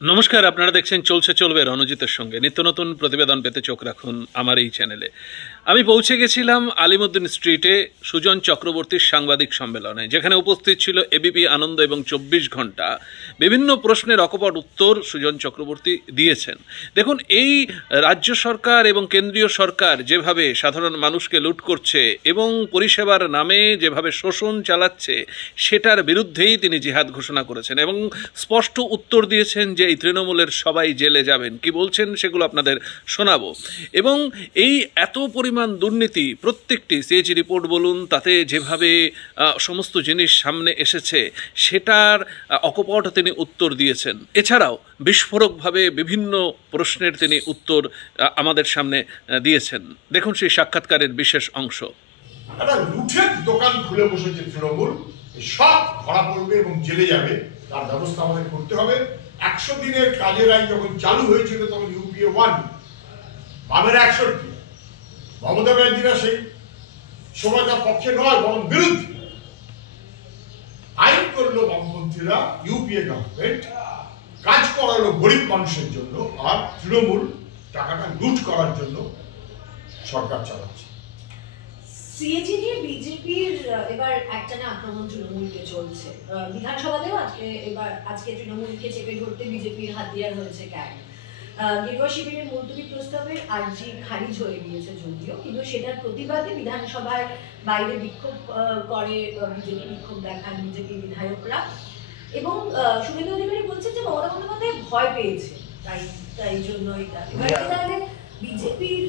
নমস্কার, আপনারা দেখছেন চলছে চলবে রণজিতের সঙ্গে। নিত্য নতুন প্রতিবেদন পেতে চোখ রাখুন আমার এই চ্যানেলে। আমি পৌঁছে গেছিলাম আলিমুদ্দিন স্ট্রিটে সুজন চক্রবর্তীর সাংবাদিক সম্মেলনে, যেখানে উপস্থিত ছিল এবিপি আনন্দ এবং 24 ঘন্টা। বিভিন্ন প্রশ্নের অকপট উত্তর সুজন চক্রবর্তী দিয়েছেন। দেখুন, এই রাজ্য সরকার এবং কেন্দ্রীয় সরকার যেভাবে সাধারণ মানুষকে লুট করছে এবং পরিষেবার নামে যেভাবে শোষণ চালাচ্ছে, সেটার বিরুদ্ধেই তিনি জিহাদ ঘোষণা করেছেন এবং স্পষ্ট উত্তর দিয়েছেন যে এই তৃণমূলের সবাই জেলে যাবেন। কি বলছেন সেগুলো আপনাদের শোনাবো। এবং এই এত পরিমাণ দুর্নীতি, প্রত্যেকটি সিএজি রিপোর্ট বলুন, তাতে যেভাবে সমস্ত জিনিস সামনে এসেছে, সেটার অকপট তিনি উত্তর দিয়েছেন। এছাড়াও বিস্ফোরকভাবে বিভিন্ন প্রশ্নের তিনি উত্তর আমাদের সামনে দিয়েছেন। দেখুন সেই সাক্ষাৎকারের বিশেষ অংশ। একটা লুঠের দোকান খুলে বসেছে তৃণমূল, সব ধরা পড়বে এবং জেলে যাবে, তার ব্যবস্থা আমাদের করতে হবে। 100 দিনের কাজের আইন যখন চালু হয়েছিল তখন ইউপিএ 1, বামের 61, মমতা ব্যানার্জিরা সেই সময় তার পক্ষে নয় বরং বিরুদ্ধে। আইন করলো বামপন্থীরা, ইউপিএ গভর্নমেন্ট কাজ করালো গরিব মানুষের জন্য, আর তৃণমূল টাকাটা লুট করার জন্য সরকার চালাচ্ছে। সিএজি নিয়ে বিজেপির এবার একটানা আক্রমণ তৃণমূলকে চলছে। বিধানসভাতেও আজকে তৃণমূলকে চেপে ধরতে বিজেপির হাতিয়ার হয়েছে ক্যাগ। গেরুয়া শিবিরের মুলতবি প্রস্তাবের আর্জি খারিজ হয়ে গিয়েছে যদিও, কিন্তু সেটার প্রতিবাদে বিধানসভার বাইরে বিক্ষোভ করে বিজেপি, বিক্ষোভ দেখান বিজেপি বিধায়করা। এবং শুভেন্দু অধিকারী বলছেন যে মমতা বন্দ্যোপাধ্যায় ভয় পেয়েছে, তাই জন্যই তাহলে বিজেপির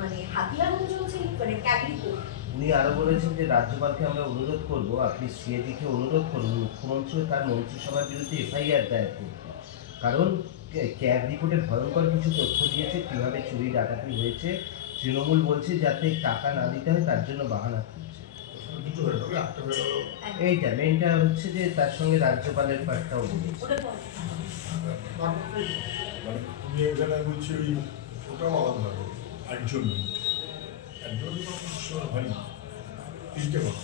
মানে হাতিয়ার হতে চলছে মানে ক্যাগরি কোর্ট। উনি আরো বলেছেন যে রাজ্যপালকে আমরা অনুরোধ করব, আপনি সিএজিকে অনুরোধ করুন মুখ্যমন্ত্রী তার মন্ত্রিসভার বিরুদ্ধে এফআইআর দায়ের করতে, কারণ ক্যাগ রিপোর্টে ভয়ঙ্কর কিছু তথ্য দিয়েছে, কিভাবে চুরি ডাকাতি হয়েছে। তৃণমূল বলছে যাতে টাকা না দিতে হয় তার জন্য বাহানা করছে। এইটা মেনটা হচ্ছে যে তার সঙ্গে রাজ্যপালের পাঠটাও বলেছে। তুমি এখানে বলছি ওটাও আলাদা হবে। একজন হয়নি, তিনটে কথা।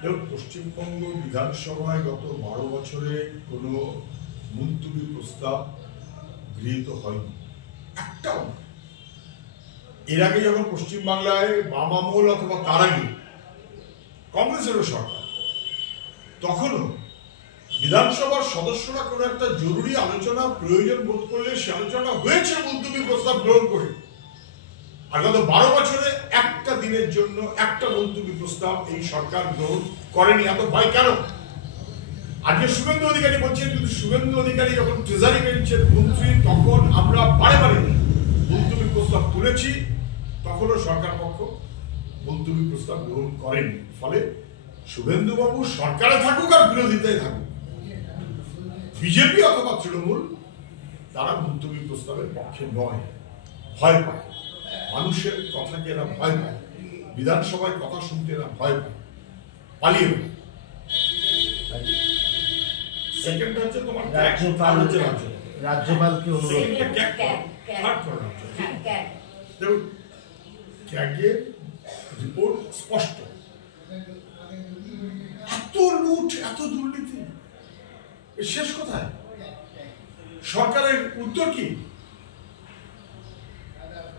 দেখুন, পশ্চিমবঙ্গ বিধানসভায় গত 12 বছরে কোনো মুলতবি প্রস্তাব গৃহীত হয়নি, একটাও। এর আগে যখন পশ্চিমবাংলায় বাম আমল অথবা তার আগে কংগ্রেসেরও সরকার, তখনও বিধানসভার সদস্যরা কোনো একটা জরুরি আলোচনা প্রয়োজন বোধ করলে সে আলোচনা হয়েছে মুলতবি প্রস্তাব গ্রহণ করে। আর গত 12 বছরে একটা দিনের জন্য একটা মুলতবি প্রস্তাব এই সরকার গ্রহণ করেনি। এত ভয় কেন? আজকে শুভেন্দু অধিকারী বলছেন, কিন্তু শুভেন্দু অধিকারী যখন ট্রেজারি বেঞ্চের মন্ত্রী তখন আমরা বারে বারে মুলতবি প্রস্তাব তুলেছি, তখনও সরকার পক্ষ মুলতবি প্রস্তাব গ্রহণ করেনি। ফলে শুভেন্দুবাবু সরকারে থাকুক আর বিরোধিতায় থাকুক, বিজেপি অথবা তৃণমূল তারা মুলতবি প্রস্তাবের পক্ষে নয়, ভয় পায়। মানুষের কথাকে এরা ভয় পায়, বিধানসভায় কথা শুনতে এরা ভয় পায়, পালিয়ে পায়। সেকেন্ড হচ্ছে তোমার রাজ্যপালকে অনুরোধ। দেখুন, ক্যাগের রিপোর্ট স্পষ্ট, এত লুট, এত দুর্নীতি, শেষ কোথায়? সরকারের উত্তর কি?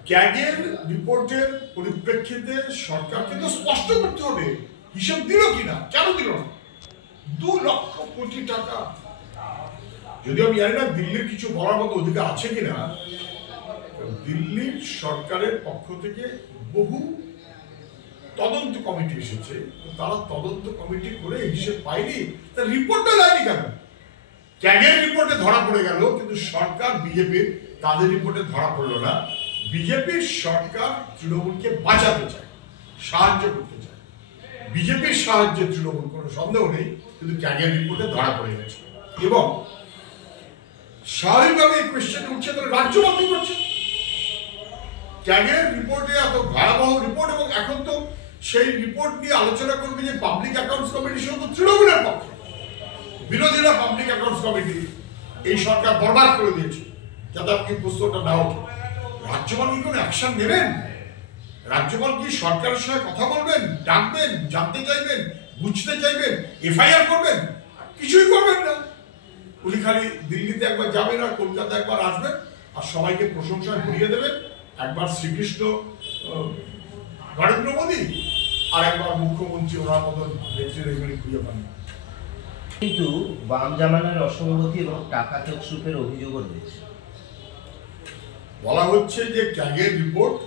ক্যাগের রিপোর্টের পরিপ্রেক্ষিতে সরকারকে তো স্পষ্ট করতে হবে হিসাব দিল কিনা, কেন দিল না। 2 লক্ষ কোটি টাকা, যদি আমি জানি না দিল্লির কিছু বলার মতো অধিকার আছে কিনা। দিল্লির সরকারের পক্ষ থেকে বহু তদন্ত কমিটি এসেছে, তারা তদন্ত কমিটি করে হিসেব পায়নি, তার রিপোর্টটা দেয়নি কেন? ক্যাগের রিপোর্টে ধরা পড়ে গেল, কিন্তু সরকার বিজেপির তাদের রিপোর্টে ধরা পড়লো না। বিজেপির সরকার তৃণমূলকে বাঁচাতে চায়, সাহায্য করতে চায়। বিজেপির সাহায্যে তৃণমূল, কোনো সন্দেহ নেই, কিন্তু ক্যাগের রিপোর্টে ধরা পড়ে গেছে। এবং স্বাভাবিকভাবে এই কোয়েশ্চেন উঠছে, তাহলে রাজ্যপাল কি করছে? ক্যাগের রিপোর্টে এত ভয়াবহ রিপোর্ট, এবং এখন তো সেই রিপোর্ট নিয়ে আলোচনা করবে যে পাবলিক অ্যাকাউন্টস কমিটি, সেও তো তৃণমূলের পক্ষে। বিরোধীরা পাবলিক অ্যাকাউন্টস কমিটি এই সরকার বরবাদ করে দিয়েছে, যাতে আপনি প্রশ্নটা না ওঠে। রাজ্যপাল কি কোনো অ্যাকশন নেবেন? রাজ্যপাল কি সরকারের সঙ্গে কথা বলবেন, ডাকবেন, জানতে চাইবেন, বুঝতে চাইবেন, এফআইআর করবেন? কিছুই করবেন না। উনি খালি দিল্লিতে একবার যাবেন আর কলকাতা একবার আসবেন আর সবাইকে প্রশংসায় ভরিয়ে দেবেন, একবার শ্রীকৃষ্ণ নরেন্দ্র মোদী আর একবার মুখ্যমন্ত্রী ওনার মতন নেত্রীর এগুলি খুঁজে পান না। কিন্তু বাম জামানার অসঙ্গতি এবং টাকা তছরূপের অভিযোগও রয়েছে। বলা হচ্ছে যে ক্যাগের রিপোর্ট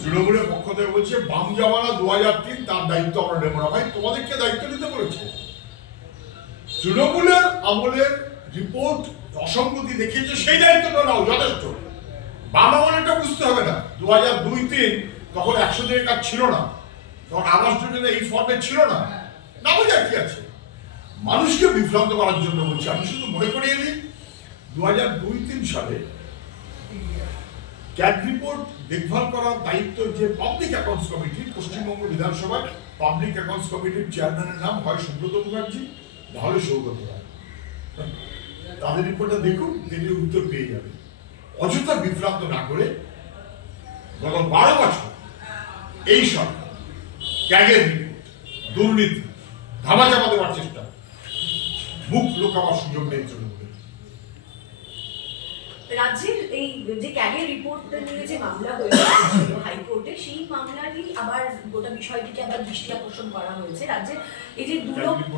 তৃণমূলের পক্ষ থেকে বলছে বাম জামানা 2003 তার দায়িত্ব আমরা নেব না। ভাই, তোমাদেরকে দায়িত্ব নিতে বলেছে? তৃণমূলের আমলের রিপোর্ট অসঙ্গতি দেখিয়েছে, সেই দায়িত্বটা নাও, যথেষ্ট। বাম আমলেরটা বুঝতে হবে না। 2002-03 তখন 100 দিনের কাজ ছিল না, তখন আবাস যোজনা এই ফর্মে ছিল না, না বোঝার কি আছে? মানুষকে বিভ্রান্ত করার জন্য বলছি। আমি শুধু মনে করিয়ে দিই, 2002-03 সালে ক্যাগ রিপোর্ট দেখভাল করার দায়িত্ব যে পাবলিক অ্যাকাউন্টস কমিটি, পশ্চিমবঙ্গ বিধানসভায় পাবলিক অ্যাকাউন্টস কমিটির চেয়ারম্যানের নাম হয় সুব্রত মুখার্জি, নাহলে সৌগত রায়। তাদের রিপোর্টটা দেখুন, তিনি উত্তর পেয়ে যাবেন। অযথা বিভ্রান্ত না করে গত 12 বছর এই সরকার ক্যাগের রিপোর্ট, দুর্নীতি, ধামাচাপা দেওয়ার চেষ্টা, মুখ লোকাবার সুযোগ নেই তৃণমূলের। রাজ্যের এই যে ক্যাগের রিপোর্ট নিয়ে যে মামলা হয়েছিল হাইকোর্টে, সেই মামলারই আবার গোটা বিষয়টিকে আবার দৃষ্টি আকর্ষণ করা হয়েছে। রাজ্যের এই যে 2 লক্ষ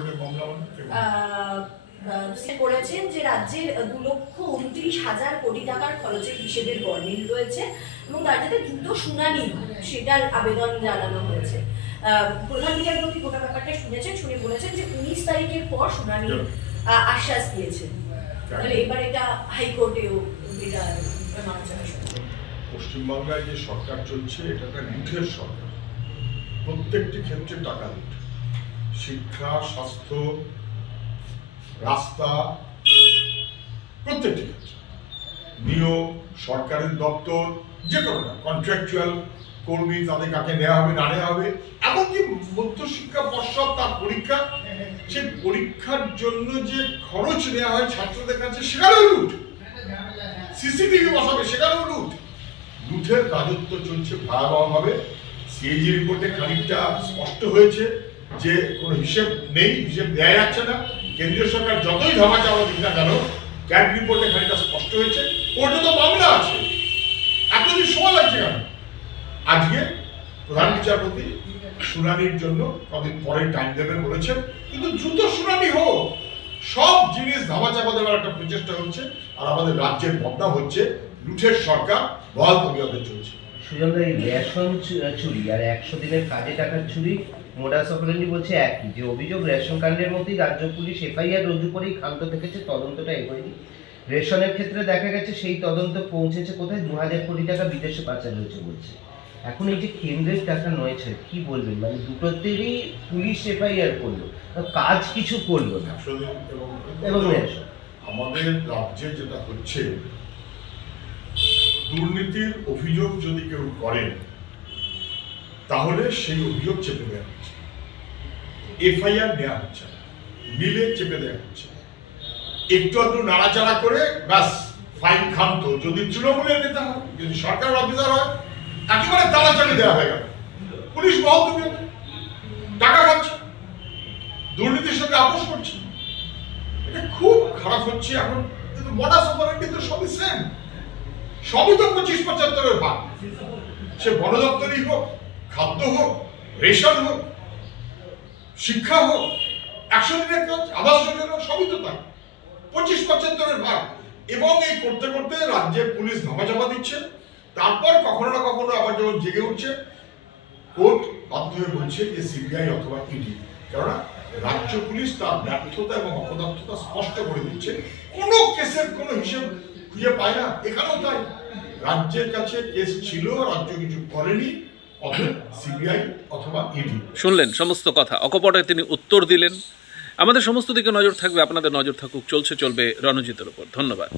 করেছেন যে রাজ্যের 2,29,000 কোটি টাকার খরচের হিসেবের গরমিল রয়েছে এবং তার যাতে দ্রুত শুনানি সেটার আবেদন জানানো হয়েছে। প্রধান বিচারপতি গোটা ব্যাপারটা শুনেছেন, শুনে বলেছেন যে 19 তারিখের পর শুনানির আশ্বাস দিয়েছেন। তাহলে এবার এটা হাইকোর্টেও এটা পশ্চিমবাংলায় যে সরকার চলছে, এটা একটা লুঠের সরকার। প্রত্যেকটি ক্ষেত্রে টাকা লুট, শিক্ষা, স্বাস্থ্য, রাস্তা, প্রত্যেকটি ক্ষেত্রে নিয়োগ, সরকারের দপ্তর, যে কোনো না, কন্ট্রাকচুয়াল কর্মী, তাদের কাকে নেওয়া হবে না নেওয়া হবে, এমনকি মধ্যশিক্ষা পর্ষদ তার পরীক্ষা, সে পরীক্ষার জন্য যে খরচ নেওয়া হয় ছাত্রদের কাছে, সেখানেও লুট। সিসিটিভি বসাবে, সেখানেও লুট। লুঠের রাজত্ব চলছে ভয়াবহভাবে। সিএজি রিপোর্টে খানিকটা স্পষ্ট হয়েছে যে কোনো হিসেব নেই, হিসেব দেওয়া যাচ্ছে না। কেন্দ্রীয় সরকার যতই ধামাচাপা দিক না কেন, ক্যাগ রিপোর্টে খানিকটা স্পষ্ট হয়েছে। কোর্টে তো মামলা আছে, এতদিন সময় লাগছে কেন? আজকে প্রধান বিচারপতি শুনানির জন্য কদিন পরে টাইম দেবেন বলেছেন, কিন্তু দ্রুত শুনানি হোক। সব জিনিস ধামাচাপা দেওয়ার একটা প্রচেষ্টা হচ্ছে, আর আমাদের রাজ্যের বদনাম হচ্ছে। লুঠের সরকার বহাল তবিয়তে চলছে। সুজনদা, এই রেশন চুরি আর 100 দিনের কাজে টাকার চুরি মোডাস অপারেন্ডি বলছে একই, যে অভিযোগ রেশন কাণ্ডের মধ্যেই রাজ্য পুলিশ এফআইআর রুজু করেই ক্ষান্ত থেকেছে, তদন্তটা এগোয়নি। রেশনের ক্ষেত্রে দেখা গেছে সেই তদন্ত পৌঁছেছে কোথায়, 2000 কোটি টাকা বিদেশে পাচার হয়েছে বলছে। এখন এই যে কেন্দ্রের টাকা নয়েছে, কি বলবেন? মানে দুটোতেরই পুলিশ এফআইআর করলো, কাজ কিছু করলো না। এবং আমাদের রাজ্যে যেটা হচ্ছে, দুর্নীতির অভিযোগ যদি কেউ করেন তাহলে সেই অভিযোগ চেপে দেওয়া হচ্ছে, এফআইআর নেওয়া হচ্ছে না, মিলে চেপে দেওয়া হচ্ছে। একটু আধটু নাড়াচাড়া করে ব্যাস ফাইন খান্ত। যদি তৃণমূলের নেতা হয়, যদি সরকার অফিসার হয়, একেবারে তাড়াতাড়ি দেওয়া হয়ে গেল। পুলিশ বহাল তবিয়তে টাকা খাচ্ছে, দুর্নীতির সঙ্গে আপোষ করছে। এটা খুব খারাপ হচ্ছে এখন। কিন্তু মোডাস অপারেন্ডি তো সবই সেম, সবই তো 25-75-এর ভাগ। সে বন দপ্তরই হোক, খাদ্য হোক, রেশন হোক, শিক্ষা হোক, 100 দিনের কাজ, আবাস যোজনা, সবই তো তাই, 25-75-এর ভাগ। এবং এই করতে করতে রাজ্যের পুলিশ ধামাচাপা দিচ্ছে। তারপর কখনো না কখনো আবার যখন জেগে উঠছে, কোর্ট বাধ্য হয়ে বলছে যে সিবিআই অথবা ইডি। কেননা রাজ্য পুলিশ তার ব্যর্থতা এবং অপদার্থতা স্পষ্ট করে দিচ্ছে, কোনো কেসের কোনো হিসেব খুঁজে পায় না। এখানেও তাই, রাজ্যের কাছে কেস ছিল, রাজ্য কিছু করেনি, অথবা সিবিআই অথবা ইডি। শুনলেন সমস্ত কথা, অকপটে তিনি উত্তর দিলেন। আমাদের সমস্ত দিকে নজর থাকবে, আপনাদের নজর থাকুক। চলছে চলবে রণজিতের উপর। ধন্যবাদ।